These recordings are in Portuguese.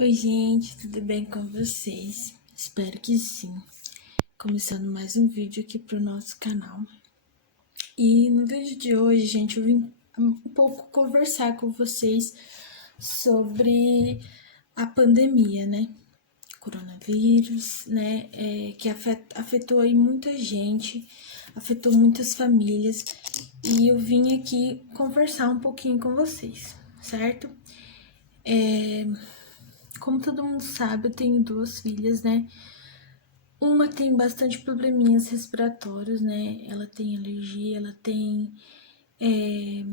Oi, gente, tudo bem com vocês? Espero que sim. Começando mais um vídeo aqui pro nosso canal. E no vídeo de hoje, gente, eu vim um pouco conversar com vocês sobre a pandemia, né? Coronavírus, né? Que afetou aí muita gente, afetou muitas famílias. E eu vim aqui conversar um pouquinho com vocês, certo? Como todo mundo sabe, eu tenho duas filhas, né? Uma tem bastante probleminhas respiratórios, né? Ela tem alergia, ela tem é,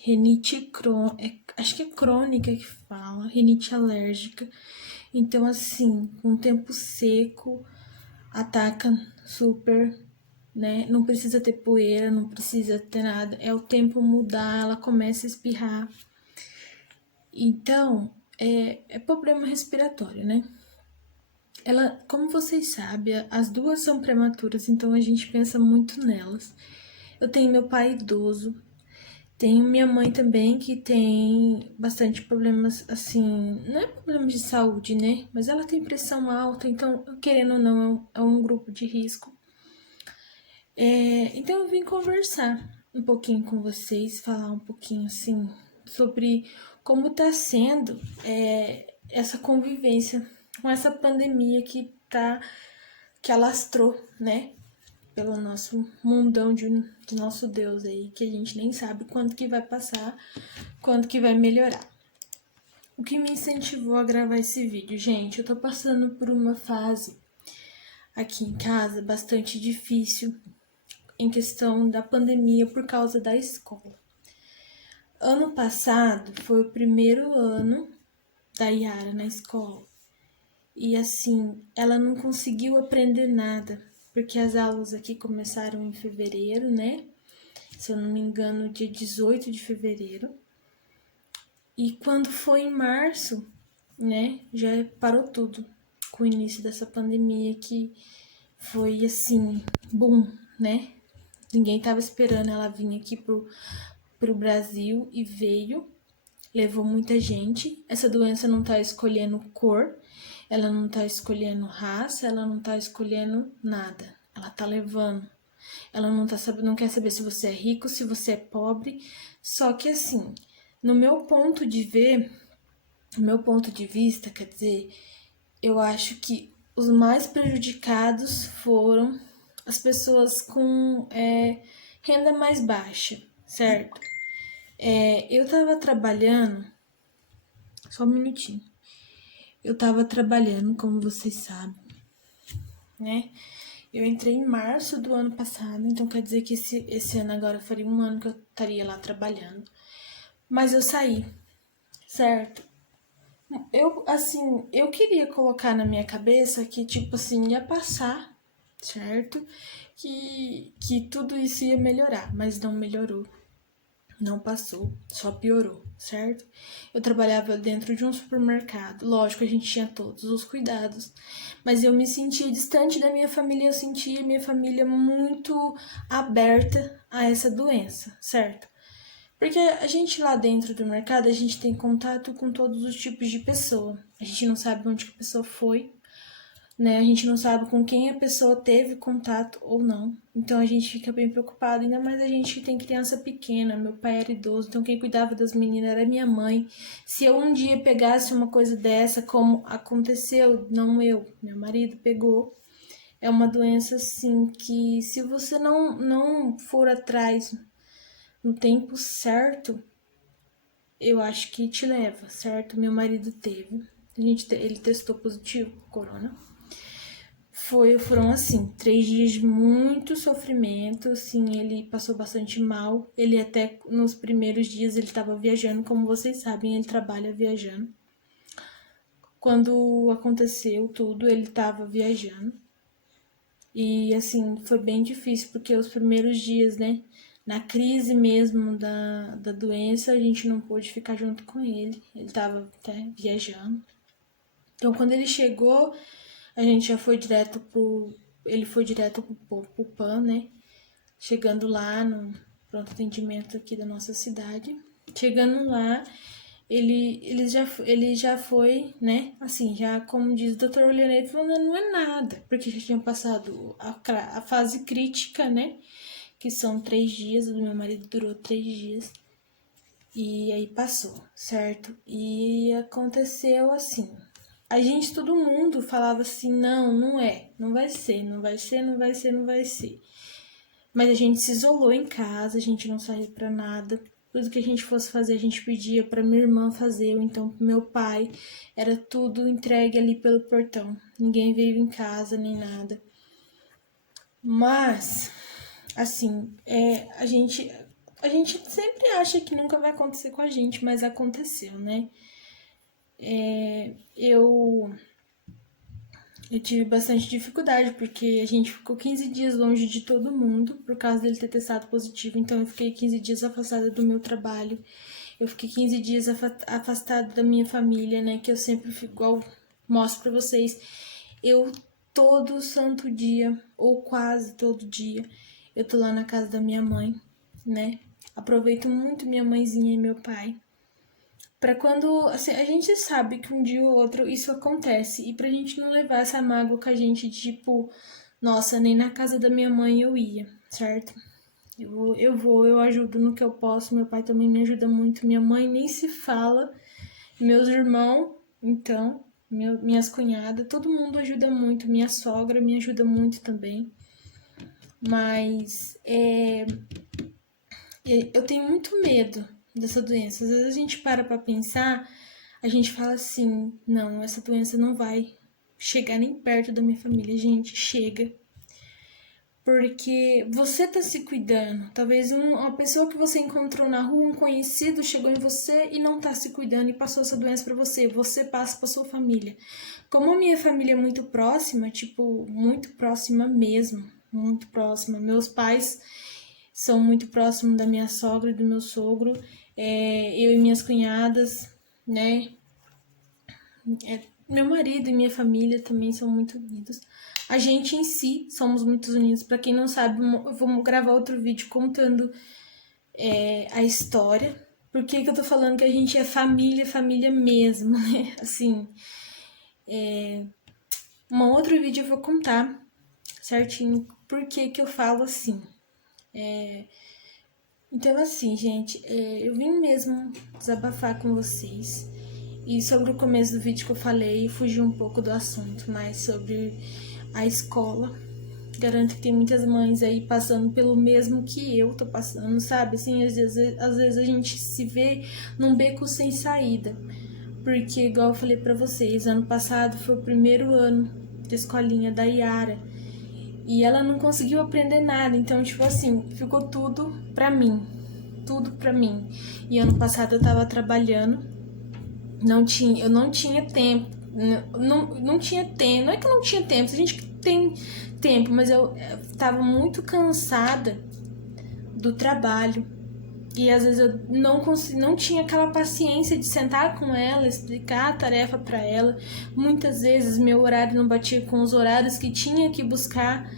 rinite crônica, acho que é crônica que fala, rinite alérgica. Então, assim, com o tempo seco, ataca super, né? Não precisa ter poeira, não precisa ter nada. É o tempo mudar, ela começa a espirrar. Então, é problema respiratório, né? Ela, como vocês sabem, as duas são prematuras, então a gente pensa muito nelas. Eu tenho meu pai idoso, tenho minha mãe também, que tem bastante problemas, assim, não é problemas de saúde, né? Mas ela tem pressão alta, então, querendo ou não, é um grupo de risco. Então eu vim conversar um pouquinho com vocês, falar um pouquinho, assim, sobre como tá sendo essa convivência com essa pandemia que alastrou, né? Pelo nosso mundão de nosso Deus aí, que a gente nem sabe quando que vai passar, quando que vai melhorar. O que me incentivou a gravar esse vídeo, gente, eu tô passando por uma fase aqui em casa bastante difícil em questão da pandemia por causa da escola. Ano passado foi o primeiro ano da Yara na escola. E assim, ela não conseguiu aprender nada, porque as aulas aqui começaram em fevereiro, né? Se eu não me engano, dia 18 de fevereiro. E quando foi em março, né, já parou tudo com o início dessa pandemia que foi assim, boom, né? Ninguém tava esperando ela vir aqui pro Brasil e veio, levou muita gente. Essa doença não tá escolhendo cor, ela não tá escolhendo raça, ela não tá escolhendo nada. Ela tá levando. Ela não quer saber se você é rico, se você é pobre. Só que assim, no meu ponto de ver, no meu ponto de vista, quer dizer, eu acho que os mais prejudicados foram as pessoas com renda mais baixa, certo? Eu tava trabalhando, só um minutinho. Eu tava trabalhando, como vocês sabem, né? Eu entrei em março do ano passado, então quer dizer que esse ano agora faria um ano que eu estaria lá trabalhando. Mas eu saí, certo? Eu queria colocar na minha cabeça que, tipo assim, ia passar, certo? Que tudo isso ia melhorar, mas não melhorou. Não passou, só piorou, certo? Eu trabalhava dentro de um supermercado, lógico, a gente tinha todos os cuidados, mas eu me sentia distante da minha família, eu sentia minha família muito aberta a essa doença, certo? Porque a gente lá dentro do mercado, a gente tem contato com todos os tipos de pessoa. A gente não sabe onde que a pessoa foi, né? A gente não sabe com quem a pessoa teve contato ou não. Então a gente fica bem preocupado, ainda mais a gente que tem criança pequena. Meu pai era idoso, então quem cuidava das meninas era minha mãe. Se eu um dia pegasse uma coisa dessa, como aconteceu, não eu, meu marido pegou, é uma doença assim que se você não for atrás no tempo certo, eu acho que te leva, certo? Meu marido teve. Ele testou positivo pro corona. Foram assim, 3 dias de muito sofrimento, assim, ele passou bastante mal. Ele até nos primeiros dias ele estava viajando, como vocês sabem, ele trabalha viajando. Quando aconteceu tudo, ele estava viajando. E assim, foi bem difícil, porque os primeiros dias, né, na crise mesmo da doença, a gente não pôde ficar junto com ele. Ele estava até viajando. Então, quando ele chegou, a gente já foi direto pro. Ele foi direto pro PAN, né? Chegando lá no pronto atendimento aqui da nossa cidade. Chegando lá, ele já foi, né? Assim, já como diz o doutor Leonel, falando, não é nada, porque já tinha passado a fase crítica, né? Que são 3 dias, o do meu marido durou 3 dias. E aí passou, certo? E aconteceu assim. A gente, todo mundo falava assim, não, não é, não vai ser, não vai ser, não vai ser, não vai ser. Mas a gente se isolou em casa, a gente não saiu pra nada. Tudo que a gente fosse fazer, a gente pedia pra minha irmã fazer, ou então pro meu pai. Era tudo entregue ali pelo portão. Ninguém veio em casa, nem nada. Mas, assim, a gente sempre acha que nunca vai acontecer com a gente, mas aconteceu, né? Eu tive bastante dificuldade, porque a gente ficou 15 dias longe de todo mundo, por causa dele ter testado positivo. Então, eu fiquei 15 dias afastada do meu trabalho. Eu fiquei 15 dias afastada da minha família, né? Que eu sempre fico, igual mostro pra vocês. Eu, todo santo dia, ou quase todo dia, eu tô lá na casa da minha mãe, né? Aproveito muito minha mãezinha e meu pai. Pra quando, assim, a gente sabe que um dia ou outro isso acontece, e pra gente não levar essa mágoa com a gente, tipo, nossa, nem na casa da minha mãe eu ia, certo? Eu ajudo no que eu posso, meu pai também me ajuda muito, minha mãe nem se fala, meus irmãos, então, minhas cunhadas, todo mundo ajuda muito, minha sogra me ajuda muito também, mas eu tenho muito medo dessa doença. Às vezes a gente para pra pensar, a gente fala assim, não, essa doença não vai chegar nem perto da minha família. Gente, chega. Porque você tá se cuidando. Talvez uma pessoa que você encontrou na rua, um conhecido, chegou em você e não tá se cuidando e passou essa doença pra você. Você passa pra sua família. Como a minha família é muito próxima, tipo, muito próxima mesmo, muito próxima. Meus pais são muito próximos da minha sogra e do meu sogro. Eu e minhas cunhadas, né? Meu marido e minha família também são muito unidos. A gente em si somos muito unidos. Para quem não sabe, eu vou gravar outro vídeo contando a história. Por que eu tô falando que a gente é família, família mesmo, né? Assim, um outro vídeo eu vou contar certinho por que eu falo assim. Então, assim, gente, eu vim mesmo desabafar com vocês. E sobre o começo do vídeo que eu falei, fugi um pouco do assunto, mas sobre a escola. Garanto que tem muitas mães aí passando pelo mesmo que eu tô passando, sabe? Assim, às vezes a gente se vê num beco sem saída. Porque, igual eu falei pra vocês, ano passado foi o primeiro ano da escolinha da Yara. E ela não conseguiu aprender nada, então, tipo assim, ficou tudo pra mim. Tudo pra mim. E ano passado eu tava trabalhando, eu não tinha tempo. Não tinha tempo. Não é que eu não tinha tempo, a gente tem tempo, mas eu tava muito cansada do trabalho. E às vezes eu não tinha aquela paciência de sentar com ela, explicar a tarefa para ela. Muitas vezes meu horário não batia com os horários que tinha que buscar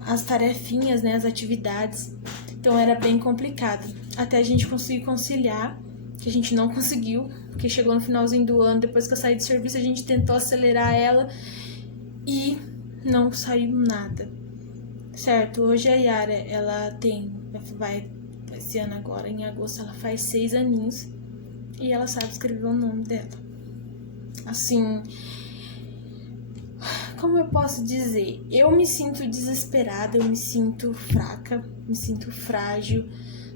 as tarefinhas, né, as atividades. Então era bem complicado. Até a gente conseguir conciliar, que a gente não conseguiu, porque chegou no finalzinho do ano, depois que eu saí de serviço, a gente tentou acelerar ela e não saiu nada. Certo, hoje a Yara, ela vai esse ano agora, em agosto, ela faz 6 aninhos e ela sabe escrever o nome dela. Assim, como eu posso dizer? Eu me sinto desesperada, eu me sinto fraca, me sinto frágil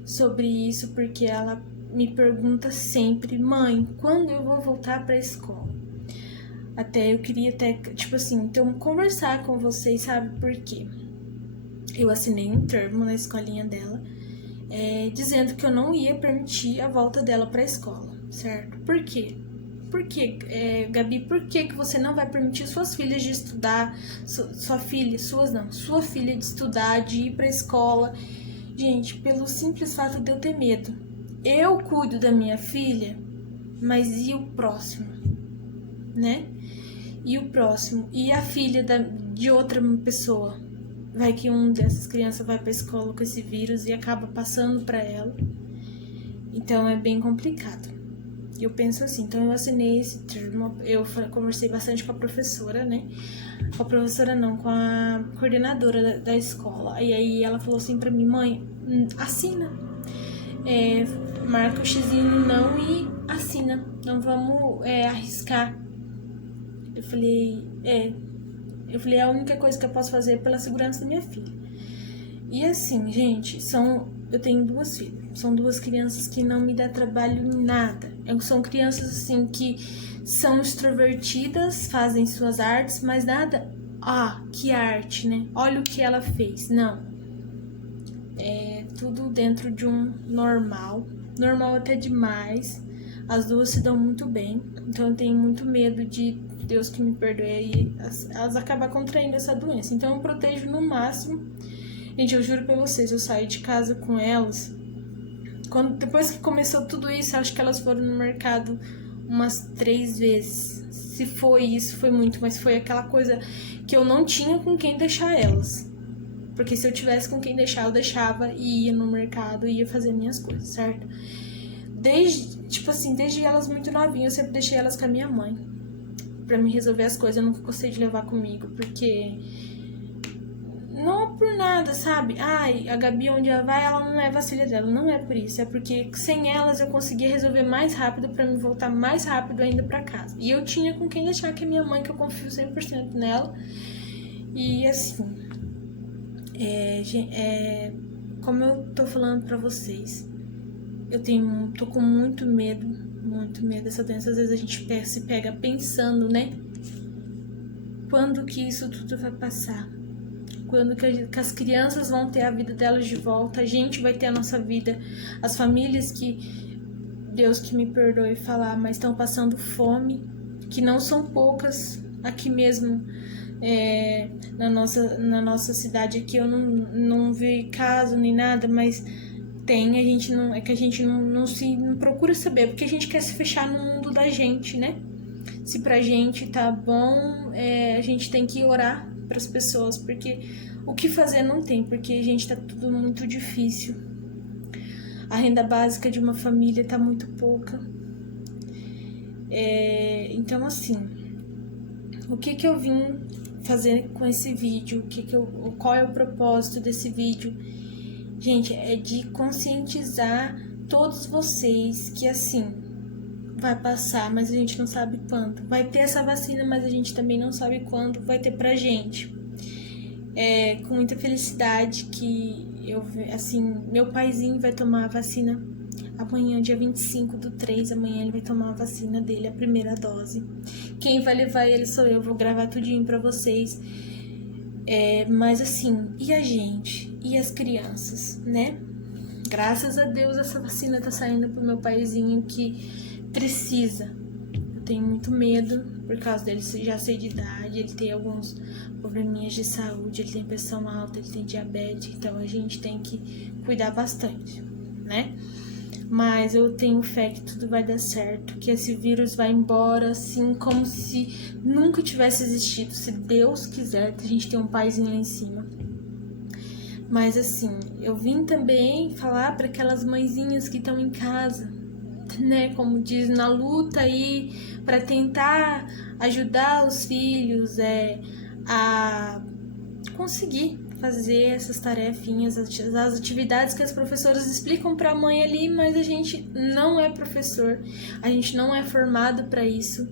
sobre isso, porque ela me pergunta sempre, mãe, quando eu vou voltar pra escola? Até eu queria tipo assim, então conversar com vocês, sabe por quê? Eu assinei um termo na escolinha dela, dizendo que eu não ia permitir a volta dela pra escola, certo? Por quê? Por que, Gabi, por que você não vai permitir suas filhas de estudar, sua filha de estudar, de ir pra escola? Gente, pelo simples fato de eu ter medo. Eu cuido da minha filha, mas e o próximo, né? E o próximo? E a filha de outra pessoa? Vai que uma dessas crianças vai pra escola com esse vírus e acaba passando pra ela. Então é bem complicado. Eu penso assim, então eu assinei esse termo, eu conversei bastante com a professora, né? Com a professora não, com a coordenadora da escola. E aí ela falou assim pra mim, mãe, assina. Marca o xizinho não e assina. Não vamos arriscar. Eu falei, é a única coisa que eu posso fazer pela segurança da minha filha. E assim, gente, eu tenho 2 filhas. São 2 crianças que não me dá trabalho em nada. São crianças assim que são extrovertidas, fazem suas artes, mas nada. Que arte, né? Olha o que ela fez. Não. É tudo dentro de um normal. Normal até demais. As 2 se dão muito bem. Então eu tenho muito medo de Deus que me perdoe e elas acabar contraindo essa doença. Então eu protejo no máximo. Gente, eu juro pra vocês, eu saí de casa com elas. Depois que começou tudo isso, acho que elas foram no mercado umas 3 vezes. Se foi isso, foi muito, mas foi aquela coisa que eu não tinha com quem deixar elas. Porque se eu tivesse com quem deixar, eu deixava e ia no mercado e ia fazer minhas coisas, certo? Desde elas muito novinhas, eu sempre deixei elas com a minha mãe. Pra me resolver as coisas, eu nunca gostei de levar comigo, porque... Não por nada, sabe? A Gabi, onde ela vai, ela não leva a filha dela. Não é por isso. É porque sem elas eu conseguia resolver mais rápido pra me voltar mais rápido ainda pra casa. E eu tinha com quem deixar, que é minha mãe, que eu confio 100% nela. E assim, como eu tô falando pra vocês, tô com muito medo dessa doença. Às vezes a gente se pega pensando, né? Quando que isso tudo vai passar? Quando que as crianças vão ter a vida delas de volta, a gente vai ter a nossa vida, as famílias que, Deus que me perdoe falar, mas estão passando fome, que não são poucas, aqui mesmo na nossa cidade aqui, eu não vi caso nem nada, mas tem, a gente não procura saber, porque a gente quer se fechar no mundo da gente, né? Se pra gente tá bom, a gente tem que orar pras pessoas, porque o que fazer não tem, porque, gente, tá tudo muito difícil. A renda básica de uma família tá muito pouca. Então, assim, o que eu vim fazer com esse vídeo? Qual é o propósito desse vídeo? Gente, é de conscientizar todos vocês que, assim, vai passar, mas a gente não sabe quando. Vai ter essa vacina, mas a gente também não sabe quando vai ter pra gente. Com muita felicidade que meu paizinho vai tomar a vacina amanhã, dia 25/3, amanhã ele vai tomar a vacina dele, a primeira dose. Quem vai levar ele sou eu, vou gravar tudinho pra vocês. Mas assim, e a gente? E as crianças, né? Graças a Deus essa vacina tá saindo pro meu paizinho que precisa. Eu tenho muito medo por causa dele já ser de idade, ele tem alguns probleminhas de saúde, ele tem pressão alta, ele tem diabetes, então a gente tem que cuidar bastante, né? Mas eu tenho fé que tudo vai dar certo, que esse vírus vai embora, assim, como se nunca tivesse existido. Se Deus quiser, a gente tem um paizinho lá em cima. Mas assim, eu vim também falar para aquelas mãezinhas que estão em casa, né, como diz, na luta aí para tentar ajudar os filhos a conseguir fazer essas tarefinhas, as atividades que as professoras explicam para a mãe ali, mas a gente não é professor, a gente não é formado para isso.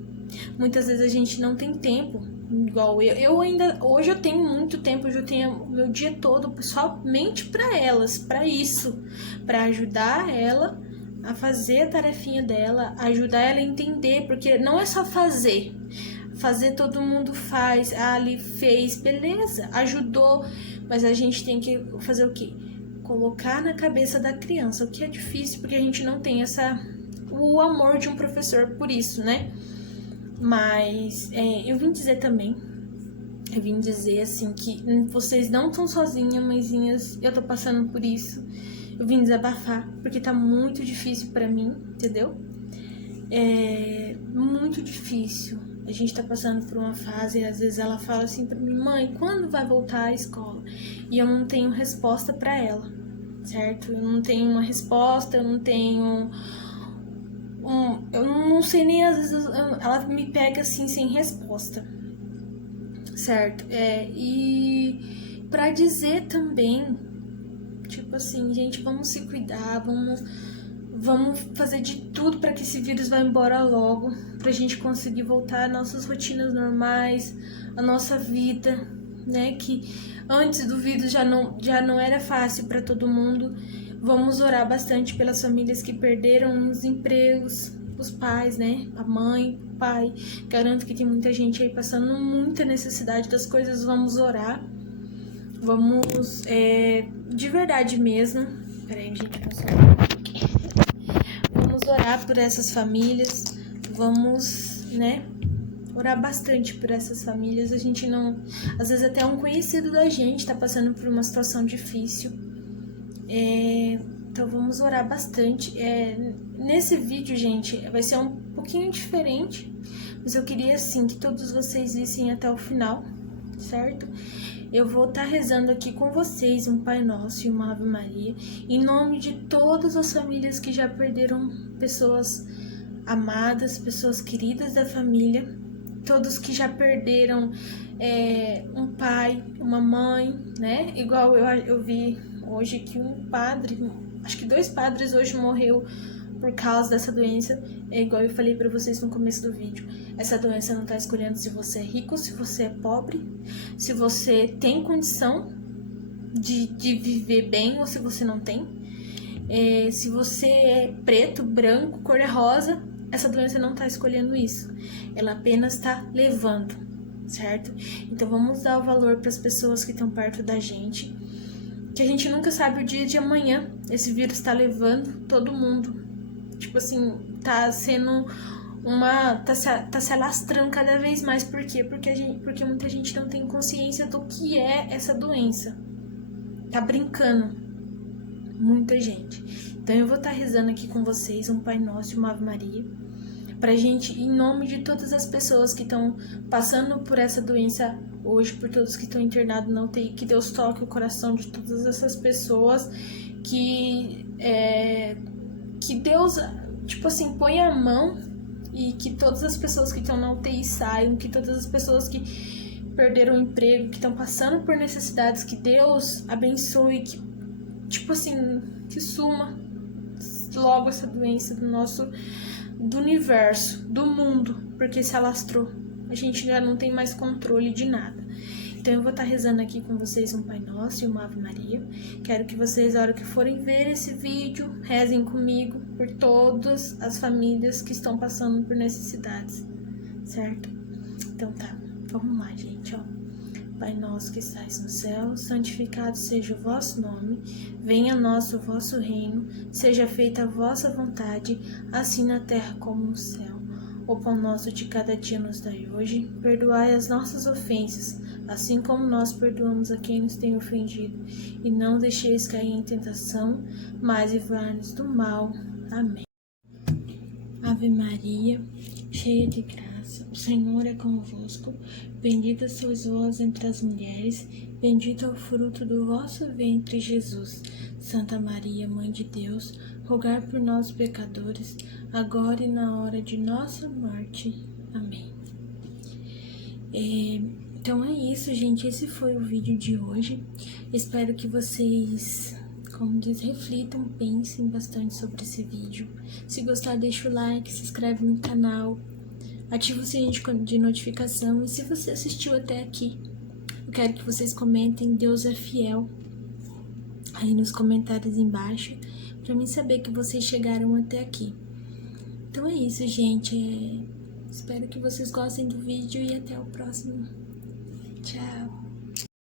Muitas vezes a gente não tem tempo, igual eu ainda, hoje eu tenho muito tempo, hoje eu tenho meu dia todo somente para elas, para isso, para ajudar ela a fazer a tarefinha dela, ajudar ela a entender, porque não é só fazer todo mundo faz, ali fez, beleza, ajudou, mas a gente tem que fazer o quê? Colocar na cabeça da criança, o que é difícil, porque a gente não tem o amor de um professor por isso, né? Mas eu vim dizer assim que vocês não estão sozinhas, mãezinhas, eu tô passando por isso. Eu vim desabafar, porque tá muito difícil pra mim, entendeu? É muito difícil. A gente tá passando por uma fase e às vezes ela fala assim pra mim, mãe, quando vai voltar à escola? E eu não tenho resposta pra ela, certo? Eu não tenho uma resposta, eu não tenho eu não sei nem, às vezes ela me pega assim sem resposta, certo? E pra dizer também, tipo assim, gente, vamos se cuidar, vamos fazer de tudo para que esse vírus vá embora logo, pra gente conseguir voltar às nossas rotinas normais, a nossa vida, né? Que antes do vírus já não era fácil para todo mundo. Vamos orar bastante pelas famílias que perderam os empregos, os pais, né? A mãe, o pai. Garanto que tem muita gente aí passando muita necessidade das coisas. Vamos orar. Vamos, de verdade mesmo. Peraí, gente, passou. Vamos orar por essas famílias. Vamos, né? Orar bastante por essas famílias. A gente não. Às vezes até um conhecido da gente tá passando por uma situação difícil. Então vamos orar bastante. Nesse vídeo, gente, vai ser um pouquinho diferente, mas eu queria assim que todos vocês vissem até o final, certo? Eu vou estar rezando aqui com vocês um Pai Nosso e uma Ave Maria, em nome de todas as famílias que já perderam pessoas amadas, pessoas queridas da família, todos que já perderam um pai, uma mãe, né? Igual eu vi hoje que um padre, acho que 2 padres hoje morreu por causa dessa doença. É igual eu falei pra vocês no começo do vídeo. Essa doença não tá escolhendo se você é rico, se você é pobre, se você tem condição de viver bem ou se você não tem. Se você é preto, branco, cor-de-rosa, essa doença não tá escolhendo isso. Ela apenas tá levando, certo? Então vamos dar o valor para as pessoas que estão perto da gente, que a gente nunca sabe o dia de amanhã. Esse vírus tá levando todo mundo. Tipo assim, tá sendo tá se alastrando cada vez mais. Por quê? Porque muita gente não tem consciência do que é essa doença. Tá brincando. Muita gente. Então eu vou estar rezando aqui com vocês um Pai Nosso e uma Ave Maria, pra gente, em nome de todas as pessoas que estão passando por essa doença hoje, por todos que estão internados na UTI, que Deus toque o coração de todas essas pessoas, que Deus, tipo assim, põe a mão e que todas as pessoas que estão na UTI saiam, que todas as pessoas que perderam o emprego, que estão passando por necessidades, que Deus abençoe, que, tipo assim, que suma logo essa doença do universo, do mundo, porque se alastrou. A gente já não tem mais controle de nada. Então eu vou estar rezando aqui com vocês um Pai Nosso e uma Ave Maria. Quero que vocês, na hora que forem ver esse vídeo, rezem comigo por todas as famílias que estão passando por necessidades, certo? Então tá, vamos lá, gente, ó. Pai nosso que estais no céu, santificado seja o vosso nome, venha a nós o vosso reino, seja feita a vossa vontade, assim na terra como no céu. O pão nosso de cada dia nos dai hoje, perdoai as nossas ofensas, assim como nós perdoamos a quem nos tem ofendido, e não deixeis cair em tentação, mas livrai-nos do mal. Amém. Ave Maria, cheia de graça, o Senhor é convosco, bendita sois vós entre as mulheres, bendito é o fruto do vosso ventre, Jesus. Santa Maria, Mãe de Deus, rogai por nós pecadores, agora e na hora de nossa morte. Amém. Então é isso, gente, esse foi o vídeo de hoje. Espero que vocês, como diz, reflitam, pensem bastante sobre esse vídeo. Se gostar, deixa o like, se inscreve no canal, ativa o sininho de notificação. E se você assistiu até aqui, eu quero que vocês comentem Deus é fiel aí nos comentários embaixo, pra mim saber que vocês chegaram até aqui. Então é isso, gente. Espero que vocês gostem do vídeo e até o próximo. Tchau!